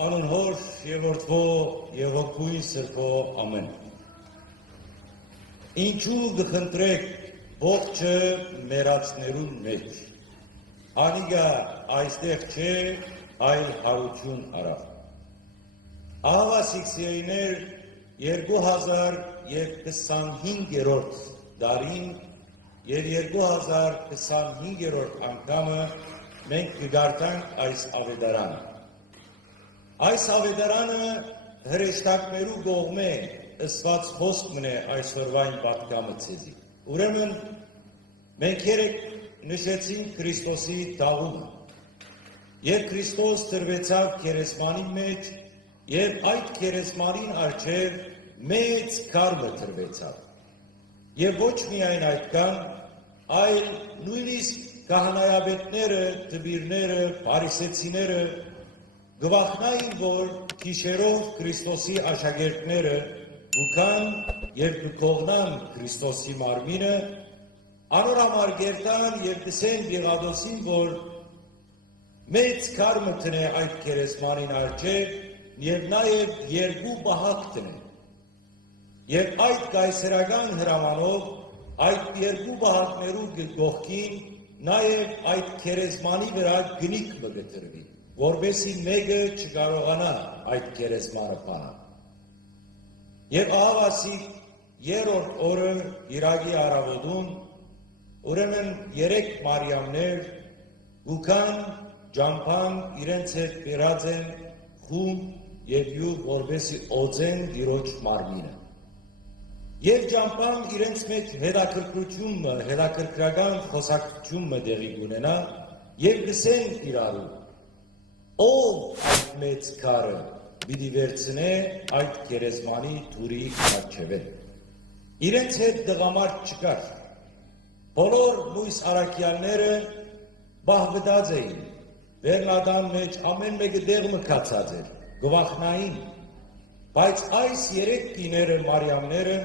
Անուն հոր և որդվո և հոգույն սրբո ամեն։ Ինչու գխնդրեք ողջը մերացներուն մեջ, անիգա այստեղ չէ, այլ հարություն արավ։ Ահավասիկ սիրեիներ 2025-րդ դարին և 2025-րդ անգամը մենք կգարտանք այս ավետարանը։ Այս ավետարանը հրեշտակներու կողմէ ըսված խոսք մնե այսօրվային պատգամը ցեզի։ Ուրեմն մենք երեք նշեցինք Քրիստոսի տաղումը, և Քրիստոս տրվեցավ քերեսմանի մեջ, և այդ քերեսմանին առջև մեծ քարմը տրվեցավ։ Եվ ոչ միայն այդքան, այլ նույնիսկ քահանայապետները, դպիրները, փարիսեցիները գվախնային, որ գիշերով Քրիստոսի աշակերտները գուքան և կթողնան Քրիստոսի մարմինը, անոր համար գերտան և կսեն Պիղատոսին, որ մեծ քարմը տնե այդ քերեսմանին առջև և նաև երկու պահակ տնե։ Եվ այդ կայսերական հրամանով այդ երկու պահակներու կողքին նաև այդ քերեսմանի վրա գնիք մը կտրվի, որպեսզի մեկը չկարողանա այդ քերեսմանը պահել։ Եվ ահավասիկ երրորդ օրը Իրագի առավոտուն, ուրեմն երեք Մարիամներ գուքան ջամփան իրենց հետ բերած են խումբ և յուղ, որպեսզի օծեն Տիրոջ մարմինը։ Եվ ջամփան իրենց մեջ հետաքրքրական խոսակցությունը տեղի կունենա և կսեն իրարու, ով այդ մեծ քարը պիտի վերցնե այդ քերեսմանի դուրի առջևեն։ Իրենց հետ տղամարդ չկար։ Բոլոր լույս առաքյալները բահվտած էին, վերնադան մեջ ամեն մեկը տեղ մքացած էր, գվախնային, բայց այս երեք կիները Մարիամները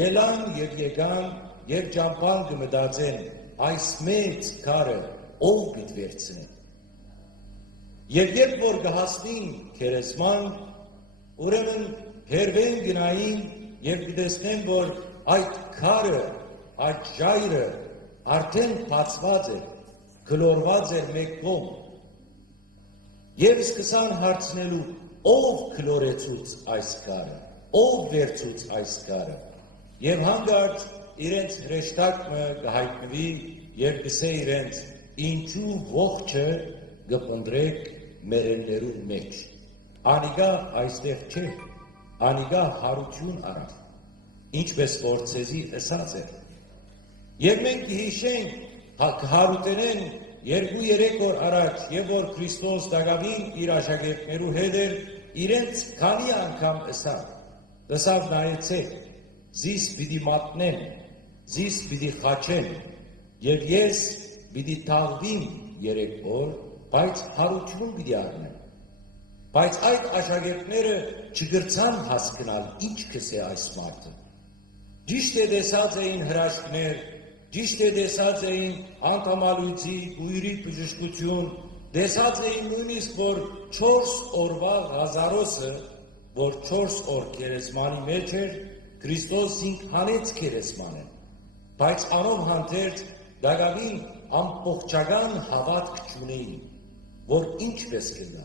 ելան և եկան և ջամփան կմտածեն այս մեծ քարը ով պիտի վերցնե։ Եվ երբ որ կհասնին քերեսման, ուրեմն հերվեն գնային և կտեսնեն, որ այդ քարը, այդ ժայռը արդեն բացված էր, գլորված էր մեկ կողմ։ Եվ սկսան հարցնելու, ով գլորեցուց այս քարը, ով վերցուց այս քարը։ Եվ հանկարծ իրենց հրեշտակը կհայտնվի և կսե իրենց, ինչու ողջը կփնտրեք մերեններու մեջ։ Անիգա այստեղ չէ, անիգա հարություն արավ, ինչպես որ ցեզի ըսած է։ Եվ մենք կհիշենք, կհարութենեն 2-3 օր առաջ, և որ Քրիստոս դակավին իր աշակերտներու հետ էր, իրենց քանի անգամ ըսավ նայեցեք, զիս պիտի մատնեն, զիս պիտի խաչեն, և ես պիտի թաղվիմ 3 օր, բայց հարություն պիտի առնեմ։ Բայց այդ աշակերտները չգրցան հասկնալ ինչ կսե այս մարդը։ Ճիշտ է տեսած էին հրաշքներ, ճիշտ է տեսած էին անդամալույցի, գույրի բժշկություն, տեսած էին նույնիսկ, որ 4 օրվա Ղազարոսը, որ 4 օր քերեսմանի մեջ էր, Քրիստոս ինք հանեց քերեսմանեն, բայց անով հանդերձ դակավին ամբողջական հավատք չունեին, որ ինչպես կգա։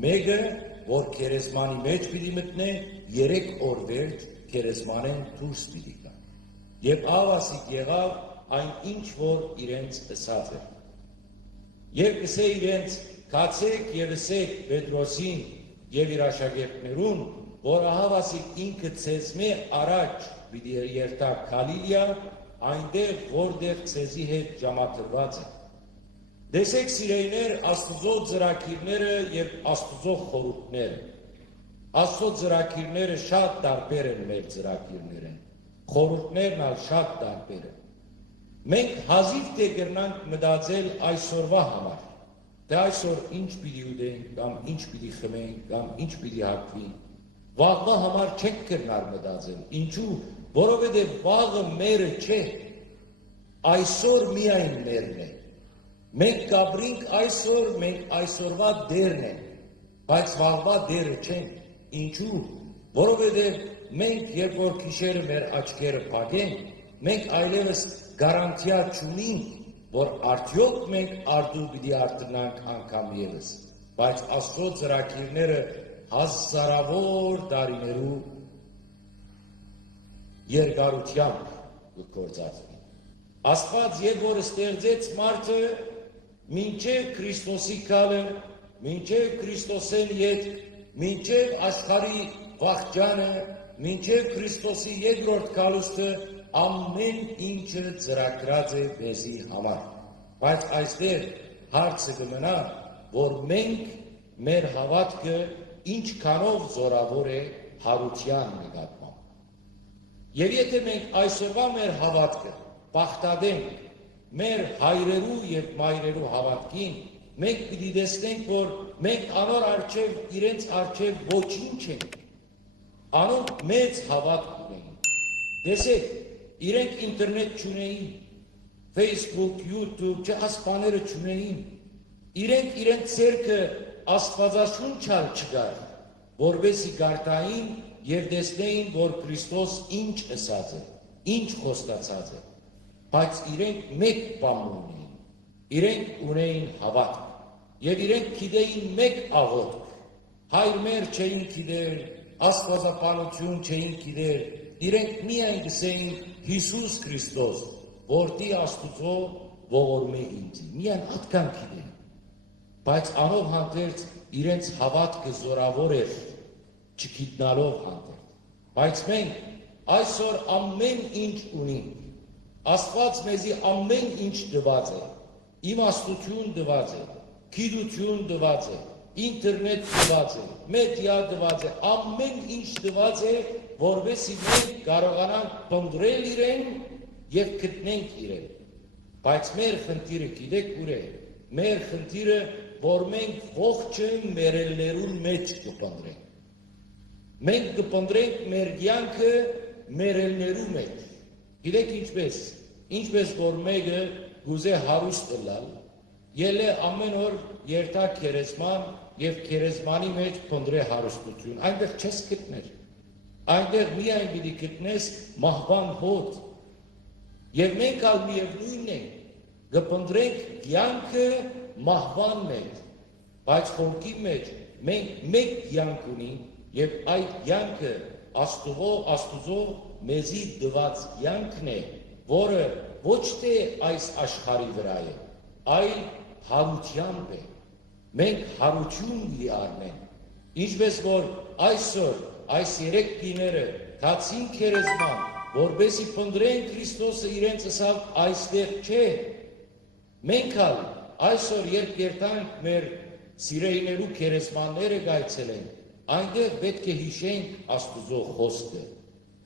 Մեկը, որ քերեսմանի մեջ պիտի մտնե, 3 օր վերջ քերեսմանեն դուրս պիտի գա։ Եվ ահավասիկ եղավ այն ինչ, որ իրենց ըսած է։ Եվ կսե իրենց, կացեք և ըսեք Պետրոսին և իր աշակերտներուն, որ ահավասիկ ինքը ցեզմե առաջ պիտի երթա Գալիլեա, այնտեղ, որտեղ ցեզի հետ ժամադրված է։ Տեսեք սիրեիներ, Աստուծո ծրագիրները և Աստուծո խորհուրդները։ Աստծո ծրագիրները շատ տարբեր են մեր ծրագիրները, խորհուրդներն ալ շատ տարբեր են։ Մենք հազիվ թե կրնանք մտածել այսօրվա համար, թե այսօր ինչ պիտի ուտենք, կամ ինչ պիտի խմենք, կամ ինչ պիտի հագվենք։ Վաղվա համար չենք կրնար մտածել։ Ինչու՞, որովհետև վաղը մերը չէ, այսօր միայն մերն է։ Մենք կապրինք այսօր, մենք այսօրվա դերն ենք, բայց վաղվա դերը չենք, ինչու, որովհետև մենք երբ որ քիշերը մեր աչքերը փակեն, մենք այլևս գարանտիա չունենք, որ արդյոք մենք արդու պիտի արթնանք անգամ ևս, բայց Աստծո ծրագիրները հազարավոր տարիներու երկարությամբ կգործածվի։ Աստված երբ որ ստեղծեց մարդը, մինչև Քրիստոսի գալը, մինչև Քրիստոսեն ետք, մինչև աշխարհի վախճանը, մինչև Քրիստոսի երկրորդ գալուստը, ամեն ինչը ծրագրած է մեզի համար։ Բայց այստեղ հարցը կմնա, որ մենք մեր հավատքը ինչքանով զորավոր է հարության նկատմամբ։ Եվ եթե մենք այսօրվա մեր հավատքը պաղտադենք մեր հայրերու եւ մայրերու հավատքին, մենք պիտի տեսնենք, որ մենք անոր առջև իրենց առջև ոչինչ ենք։ Անոնք մեծ հավատք ունեին։ Տեսեք, իրենք ինտերնետ չունեին, Facebook, YouTube, ասպաները չունեին։ Իրենք իրենց ցերկը աստվածաշունչալ չգար, որովհետեւ գարտային եւ տեսնեին, որ Քրիստոս ինչ ասած է, ինչ խոստացած է։ Բայց իրենք մեկ բան ունեին, իրենք ունեին հավատք, եւ իրենք գիտեին մեկ աղոթք, հայր մեր չէին գիտեր, աստվածապանություն չէին գիտեր, իրենք միայն գսեին Հիսուս Քրիստոս, որտի Աստուծո ողորմի ինձ, միայն այդքան գիտեին, բայց անով հանդերձ իրենց հավատքը զորավոր էր, չգիտնալով հանդերձ, բայց մենք այսօր ամեն ինչ ունենք, Աստված մեզի ամեն ինչ տված է, իմաստություն տված է, գիտություն տված է, ինտերնետ տված է, մեդիա տված է, ամեն ինչ տված է, որովհետեւ մենք կարողանանք փնտրել իրեն եւ գտնենք իրեն։ Բայց մեր խնդիրը գիտեք ուր է, մեր խնդիրը, որ մենք ողջը մերելներուն մեջ կփնտրենք։ Մենք կփնտրենք մեր կյանքը մերելներու մեջ։ Գիտեք ինչպես որ մեկը գուզե հարուստ լալ, ելե ամեն օր երթա քերեսման եւ քերեսմանի մեջ փնտրե հարստություն, այնտեղ չես գտներ, այնտեղ միայն պիտի գտնես մահվան հոտ, եւ մենք ալ միևնույնն ենք, կփնտրենք կյանքը մահվան մեջ, բայց խորքի մեջ մենք մեկ կյանք ունենք եւ այդ կյանքը Աստուծո մեզի տված կյանքն է, որը ոչ թե այս աշխարհի վրա է, այլ հարությամբ է։ Մենք հարություն լիարնենք։ Ինչպես որ այսօր այս երեք կիները թացին քերեսման, որբեսի փնտրեն Քրիստոսը իրենց ասավ այստեղ չէ։ Մենք ալ այսօր երբ երթանք մեր սիրեիներու քերեսմանները գայցելենք, այնտեղ պետք է հիշենք Աստուծո խոսքը,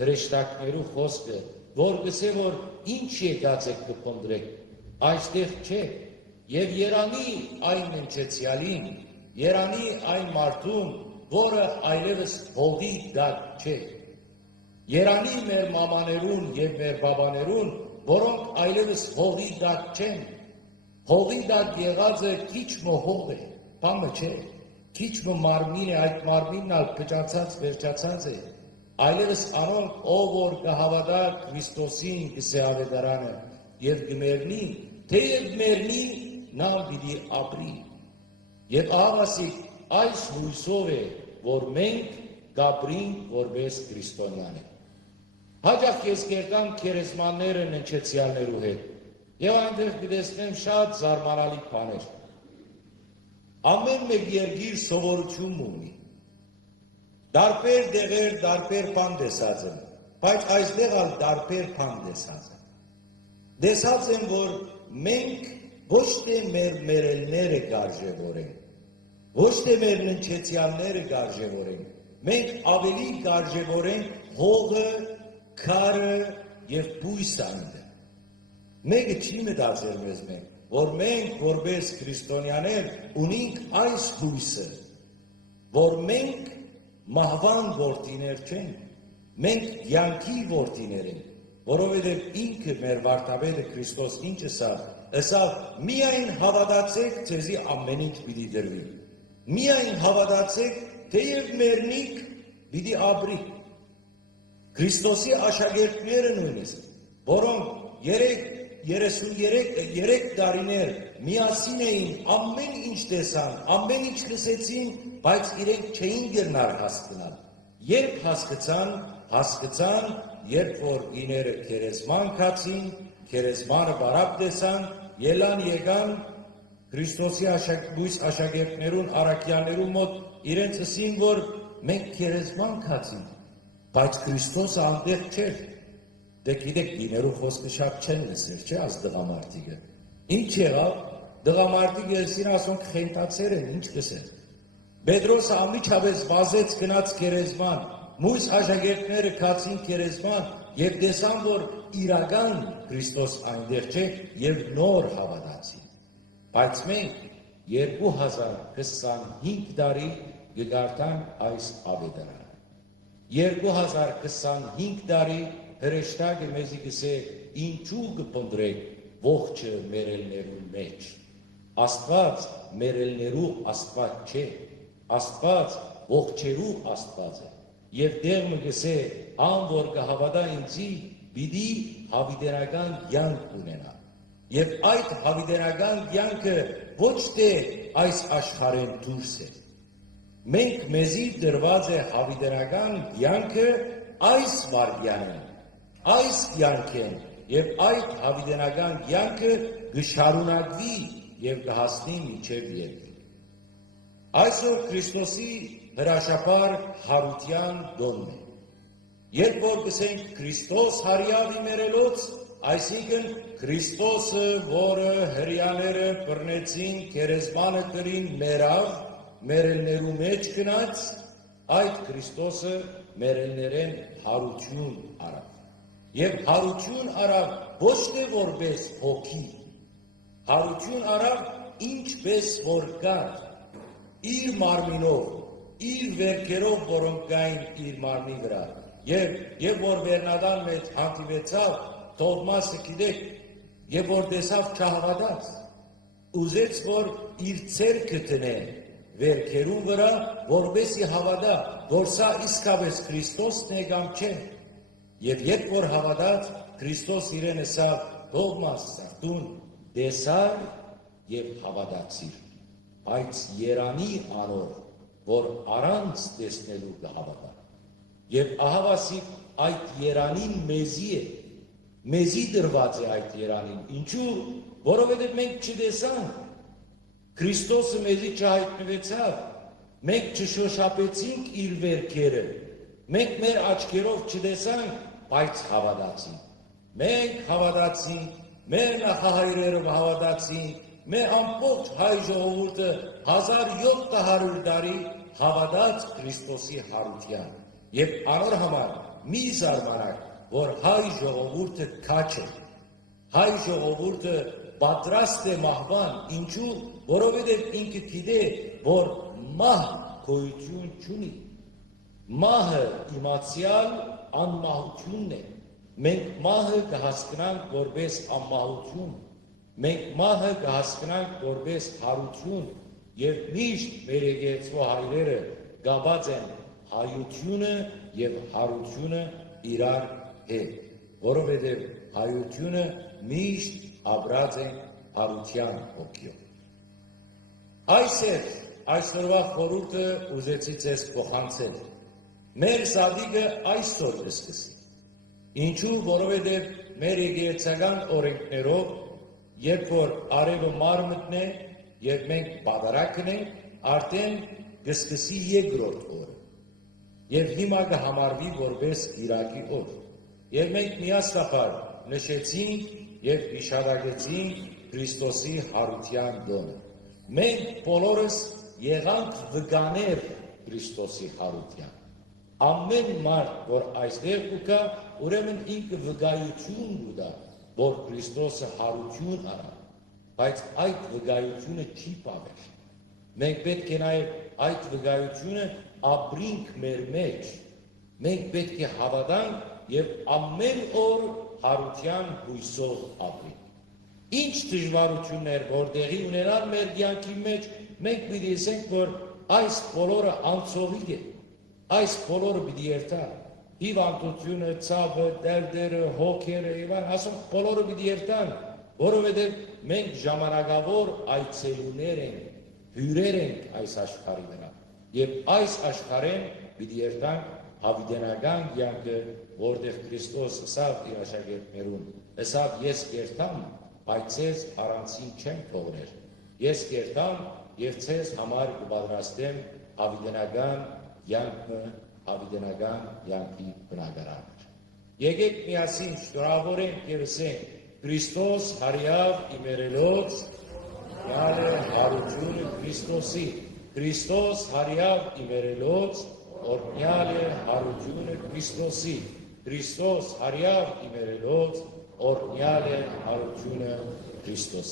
հրեշտակներու խոսքը, որ գսե որ ինչ եկած եք կփնտրեք, այստեղ չէ, եւ երանի այն ընչեցյալին, երանի այն մարդուն, որը այլևս հողի դակ չէ, երանի մեր մամաներուն եւ մեր բաբաներուն, որոնք այլևս հողի դակ չեն, հողի դակ եղածը քիչ հող է, բանը չէ, քիչ մարմին է, այդ մարմինն ալ փճացած վերջացած է, այլևս անոնք ով որ կհավատա Քրիստոսին գսե ավետարանը եւ գմերնի, թեև մերնի նա պիտի ապրի։ Եվ ահավասիկ այս հույսով է, որ մենք կապրինք որպես քրիստոնյաներ։ Հաճախ ես կերտամ քերեսմանները ննչեցյալներու հետ եւ այնտեղ կտեսնեմ շատ զարմանալի բաներ։ Ամեն մեկ երկիր սովորություն ունի։ Դարբեր դեղեր, դարբեր բան տեսած են, բայց այստեղ ալ դարբեր բան տեսած են։ Տեսած են, որ մենք ոչ թե մեր մերելները կարժևորենք, ոչ թե մեր ննչեցյալները կարժևորենք, մենք ավելի կարժևորենք հողը, քարը եւ բույսը այնտեղ։ Մեկը չի մտածել մեզ մենք, որ մենք որպես քրիստոնյաներ ունենք այս հույսը, որ մենք մահվան որդիներ չենք, մենք յանքի որդիներ ենք, որովհետև ինքը մեր վարդապետը Քրիստոս ինչ ասավ, միայն հավատացեք, ձեզի ամեն ինչ պիտի դրվի։ Միայն հավատացեք, թեև մեռնիք, պիտի ապրի։ Քրիստոսի աշակերտները նույնիսկ, որոնք 33 տարիներ միասին էին, ամեն ինչ տեսան, ամեն ինչ լսեցին, բայց իրենք չէին գնար հասկանալ։ Երբ հասկացան, երբ որ գիները քերեզման քացին, քերեզմանը բարակ տեսան, եկան Քրիստոսի բույս աշակերտներուն, առաքյալներուն մոտ իրենց ասին, որ մենք քերեզման քացին, բայց Քրիստոսը այնտեղ չէր։ Դե գիտեք, գիներու խոսքը շատ չեն լսել, չէ՞ աս դղամարդիկը։ Ինչ եղավ, դղամարդիկը ասին ասոնք խենթացեր են, ինչ լսել։ Պետրոսը ամիջապես վազեց գնաց քերեզման, մույս աշակերտները քացին քերեզման եւ տեսան, որ իրական Քրիստոս այնտեղ չէ եւ նոր հավատացին։ Բայց մենք 2025 տարի գարտան այս ավետարանը։ 2025 տարի հրեշտակը մեզի գսե ինչու կփնտրեք ողջը մերելներու մեջ։ Աստված մերելներու Աստված չէ, Աստված ողջերու Աստված է։ Եվ դերմը գսե ան որ կհավատա ինձի պիտի հավիտենական կյանք ունենա։ Եվ այդ հավիտենական կյանքը ոչ թե այս աշխարհեն դուրս է։ Մենք մեզի դրված է հավիտենական կյանքը այս վարդյանին, այս կյանքեն, եւ այդ հավիտենական կյանքը կշարունակվի եւ կհասնի մինչեւ երկինք։ Այսօր Քրիստոսի հրաշափառ հարության դոնն է։ Երբ որ գսենք Քրիստոս հարյավ իմերելոց, այսինքն Քրիստոսը, որը հրյաները բռնեցին, քերեզմանը կրին մերավ, մերելներու մեջ գնաց, այդ Քրիստոսը մերելներեն հարություն արավ։ Եվ հարություն արավ ոչ թե որպես հոգի, հարություն արավ ինչպես որ կար, իր մարմինով, իր վերքերով, որոնք կային իր մարմնի վրա, եւ որ վերնադան մեջ հանդիպեցավ, Թովմասը գիտեք, եւ որ տեսավ չհավատաց, ուզեց որ իր ցերկը տնե վերքերու վրա, որպեսզի հավատա, որ սա իսկապես Քրիստոսն է կամ չէ։ Եվ երբ որ հավատաց, Քրիստոս իրեն ասավ, Թովմաս, սարտուն տեսար եւ հավատացիր, բայց երանի անոր, որ առանց տեսնելու կհավատա։ Եվ ահավասի այդ երանին մեզի է, մեզի դրված է այդ երանին, ինչու, որովհետև մենք չտեսանք, Քրիստոսը մեզի չհայտնվեցավ, մենք չշոշափեցինք իր վերքերը, մենք մեր աչքերով չտեսանք, բայց հավատացինք։ Մենք հավատացինք, մեր նախահայրերը հավատացին, մեր ամբողջ հայ ժողովուրդը 1700 տարի հավատաց Քրիստոսի հարության։ Եվ անոր համար մի զարմանաք, որ հայ ժողովուրդը քաչ է, հայ ժողովուրդը պատրաստ է մահվան, ինչու, որովհետև ինքը գիտե, որ մահ գոյություն չունի։ Մահը իմացյալ անմահությունն է։ Մենք մահը կհասկանանք որպես անմահություն, մենք մահը կհասկանանք որպես հարություն, եւ միշտ մեր եկեղեցու հայրերը գաբած են հայությունը եւ հարությունը իրար հետ, որովհետև հայությունը միշտ ապրած է հարության հոգիով։ Այսօրվա խորհուրդը ուզեցի ձեզ փոխանցել։ Մեր զավիգը այսօր կսկսի։ Ինչու, որովհետև մեր եկեղեցական օրենքներով, երբ որ արևը մար մտնե եւ մենք պատարագն ենք, արդեն կսկսի երկրորդ օրը։ Եվ հիմա կհամարվի որպես Իրակի օր։ Եվ մենք միասնաբար նշեցինք եւ հիշատակեցինք Քրիստոսի հարության դոնը։ Մենք բոլորս եղանք վկաներ Քրիստոսի հարության։ Ամեն մարդ, որ այստեղ ուկա, ուրեմն ինքը վկայություն ուտա, որ Քրիստոսը հարություն արավ, բայց այդ վկայությունը չի պավեր։ Մենք պետք է նաև այդ վկայությունը ապրինք մեր մեջ, մենք պետք է հավատանք եւ ամեն օր հարության հույսով ապրենք։ Ինչ դժվարություններ որ տեղի ունենան մեր կյանքի մեջ, մենք պիտի ասենք, որ այս բոլորը անցողիկ է, այս բոլորը պիտի երթա, հիվանդությունը, ցավը, դերդերը, հոգերը եւ այլն, ասում բոլորը պիտի երթան, որովհետեւ մենք ժամանակավոր այցելուներ ենք, հյուրեր ենք այս աշխարհի վրա, եւ այս աշխարհեն պիտի երթանք հավիտենական կյանքը, որտեղ Քրիստոս ասավ իր աշակերտներուն, ասավ ես կերտամ, բայց ես առանցին չեմ թողներ, ես կերտամ եւ ցես համար կպատրաստեմ հավիտենական կյանքը, հավիտենական կյանքի բնակարանը։ Եկեք միասին շնորհավորենք եւ ասենք Քրիստոս հարյավ իմերելոց յալը հարությունը Քրիստոսի, Քրիստոս հարյավ իմերելոց օրհնյալ է հարությունը Քրիստոսի, Քրիստոս հարյավ իմերելոց օրհնյալ է հարությունը Քրիստոսի։